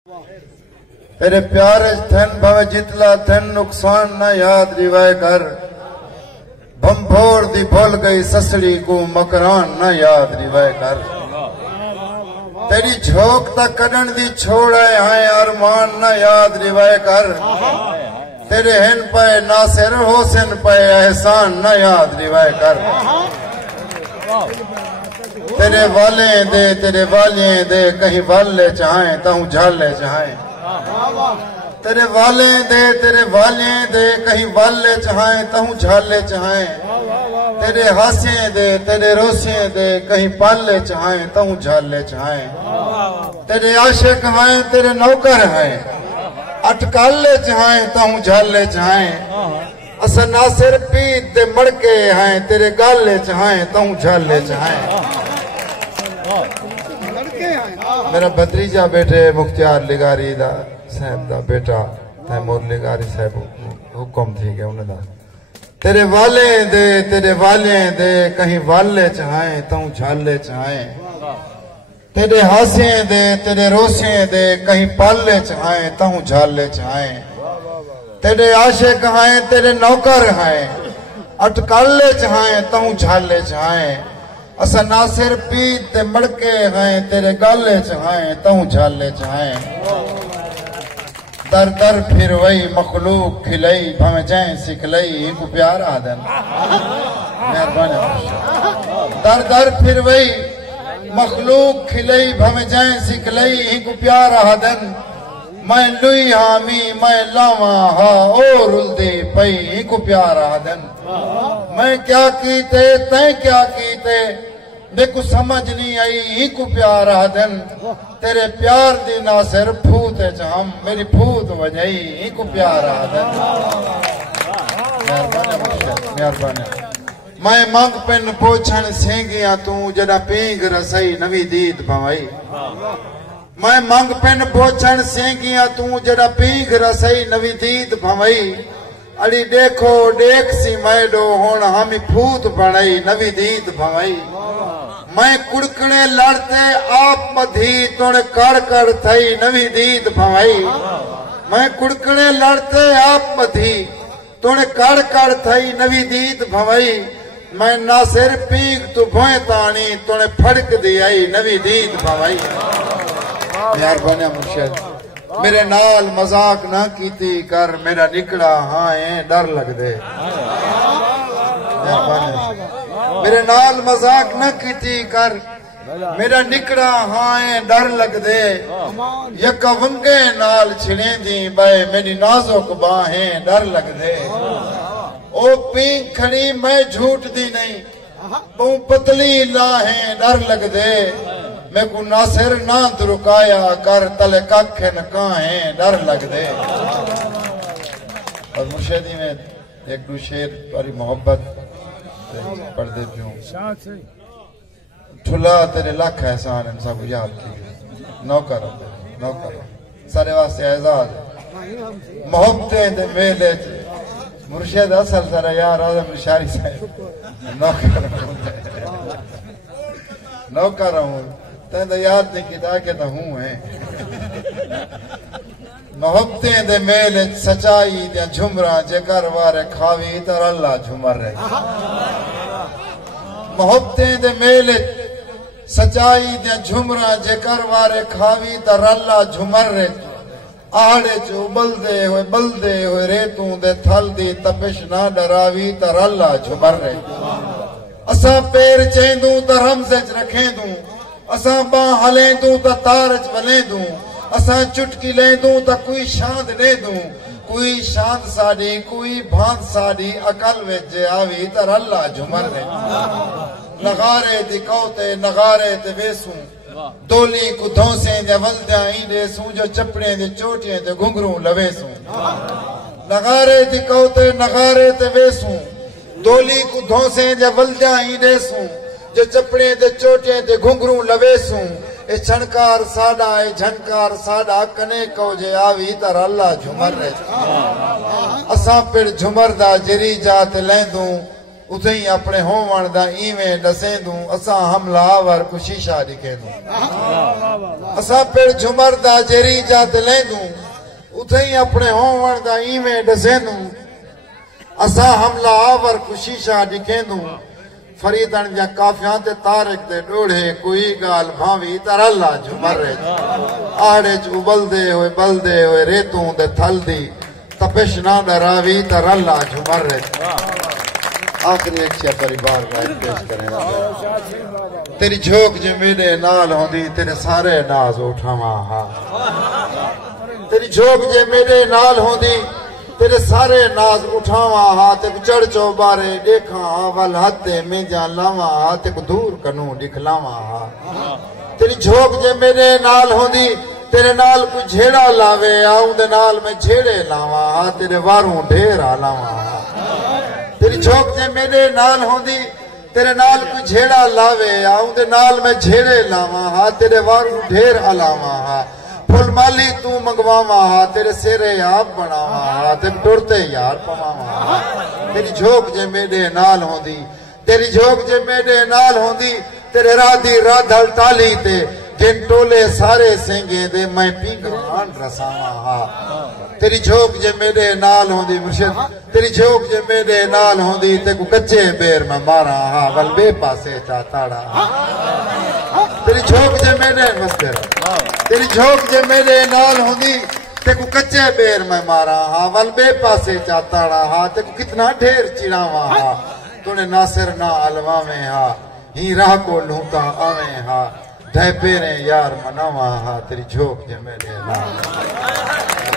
तेरे प्यार थन भव जितला थन नुकसान न याद रिवाय कर। भंभोर दी भूल गई ससड़ी को मकरान न याद रिवाय कर। तेरी झोंक तक कड़न दी छोड़ आए अरमान न याद रिवाय कर। तेरे हिन पे नासिर होसन पे एहसान न याद रिवाय कर। तेरे वाले दे कहीं वाले चाहे तहु झाले चाहे। तेरे वाले दे कहीं वाले चाहे तहु झाले चाहे। तेरे हासे दे तेरे रोसे दे कहीं पाले चाहे तहु झाले चाहे। तेरे आशिक हैं तेरे नौकर हैं अटकाले चाहे तहु झाले चाहे। असा नासिर पीत दे मड़के हैं तेरे गाले चाहे तहु झाले चाहे। मेरा भतीजा बैठे मुख्तियार लिगारी दा साहब दा बेटा तैमूर लिगारी साहब हुक्म थी गया उन्हें दा। तेरे वाले दे कहीं वाले चाहे तहु झाले चाहे। तेरे हासे दे तेरे रोसे दे कहीं पाले चाहे तहु झाले चाहे। तेरे आशिक हैं तेरे नौकर हैं अटकाले चाहे तहु झाले चाहे। असा नासिर पीत ते मड़के हैं तेरे गाले चाहे तहु झाले चाहे। दर दर फिर वही मखलूक खिलई भवे जै सिखलई को प्यार आदन मेहरबानी। दर दर फिर वही मखलूक खिलई भवे जै सिखलई को प्यार आदन। मैं लुई हामी मैं लावा हा ओ रुलदे पई को प्यार आदन। मैं क्या कीते तै क्या कीते देखो समझ नहीं आई को प्यार आदन। तेरे प्यार दी नासिर फूत चाम मेरी फूत वजई को प्यार आदन। मेहरबानी। मैं मंग पेन पोछण सेंगिया तू जड़ा पींग रसई नवी दीद भवाई। मैं मंग पेन पोछण सेंगिया तू जड़ा पींग रसई नवी दीद भवाई। अड़ी देखो देख सी मैडो होण हामी फूत बनाई नवी दीद भवाई। मैं कुड़कने लड़ते आप मधी तोड़ कर थई नवी दीद भवाई। मैं कुड़कने लड़ते आप मधी तोड़ कर थई नवी दीद भवाई। मैं नासिर पीक तू भोए तानी तोड़े फड़क दी आई नवी दीद भवाई। मेहरबानी मुर्शिद मेरे नाल मजाक ना कीती कर मेरा निकड़ा हाँ डर लग दे। मेहरबानी मेरे नाल मजाक न कीती कर मेरा निकड़ा हाँ डर लग दे। यक वंगे नाल छिड़े दी बाए मेरी नाजुक बाहें डर लग दे। ओ पींग खड़ी मैं झूठ दी नहीं बहु पतली लाहें डर लग दे। मैं को नासिर ना दुरुकाया कर तले काखे न काहें डर लग दे। और मुर्शिदी में एक दो शेर पर मोहब्बत पढ़ते पियो। ठुला तेरे लख एहसान इन सब याद की नौकर सारे वास्ते एजाज मोहब्बतें दे मेले मुर्शिद असल सारा यार आदम शारी साहब नौकर हूँ तें याद नहीं किया के तो हूँ है। मोहब्बतें दे मेले सच्चाई दे झुमरा जेकर वारे खावी तर अल्लाह झुमर रहे। मोहब्बतें दे मेले सच्चाई दे झुमरा जेकर वारे खावी तर अल्लाह झुमर रहे। आहड़े च उबलदे हुए रेतू दे थल दी तपिश ना डरावी तर अल्लाह झुमर रहे। असा पैर चेंदू तर हमसे च रखे दूं असा बां हले दूं त तार च वले दूं। असा चुटकी ले दूं तो कोई शांत दे दूं। कोई शांत साड़ी कोई भांत साड़ी अकल विच आवी तर अल्लाह झुमर दे। नगारे दिखौते नगारे ते वेसू दोली को धोसे दे वलद्या इंदे सू जो चपड़े दे चोटियां ते घुंघरू लवेसू। नगारे दिखौते नगारे ते वेसू दोली को धोसे दे वलद्या इंदे सू जो चपड़े दे चोटियां ते घुंघरू लवेसू। ए छणकार साडा ए झनकार साडा कने कौजे आवी तर अल्लाह झुमर रहे। असा पिड़ झुमर दा जरी जात लेंदू उथे ही अपने होवण दा इवें दसेंदू असा हमलावर को शीशा दिखेंदू असा पेड़ झुमर दा जेरी जा दिलेंदू उथे ही अपने होवण दा इवें दसेंदू असा हमलावर को शीशा दिखेंदू फरीदन जा काफियां ते तारिक दे डोढ़े कोई गाल भावी तरल्ला झुमर रे आहड़े च उबलदे होए रेतों दे थल दी तपिश ना डरावी तरल्ला झुमर रे आखिरी एक परिवार का पेश करें तेरी झोंक जो मेरे नाल होंदी तेरे सारे नाज उठावा हा तेरी झोंक जो मेरे नाल होंदी तेरे सारे नाज उठावा हा ते चढ़ चौबारे देखा हा वल हते में जा लावा हा ते दूर कनू दिखलावा हा तेरी झोंक जे मेरे नाल होंदी तेरे नाल कोई झेड़ा लावे आऊं दे नाल मैं झेड़े लावा हा तेरे वारों ढेर लावा हा तेरी झोंक जे मेरे नाल होंदी तेरे नाल कोई झेड़ा लावे आऊं दे नाल मैं झेड़े लावा हा तेरे वारों ढेर अलावा हा फुल माली तू मंगवावा हा तेरे सिरे आप बनावा हा ते टुरते यार पवावा हा तेरी झोंक जे मेरे नाल होंदी तेरी झोंक जे मेरे नाल होंदी तेरे राधी राधल ताली ते जिन टोले सारे सेंगे दे मैं पींगान रसावा हा तेरी झोंक जे मेरे नाल होंदी मुर्शिद तेरी झोंक जे मेरे नाल होंदी ते को कच्चे बेर में मारा हा वल बे पासे चा ताड़ा तेरी झोंक जे मेरे मस्ते तेरी झोंक जे मेरे नाल होंदी ते को कच्चे बेर में मारा हा वल बे पासे चा ताड़ा हा ते को कितना ढेर चिड़ावा हा तूने नासिर ना अलवावे हा ही राह को लूटा आवे हा ढे पेरे यार मनावा हा तेरी झोंक जे मेरे नाल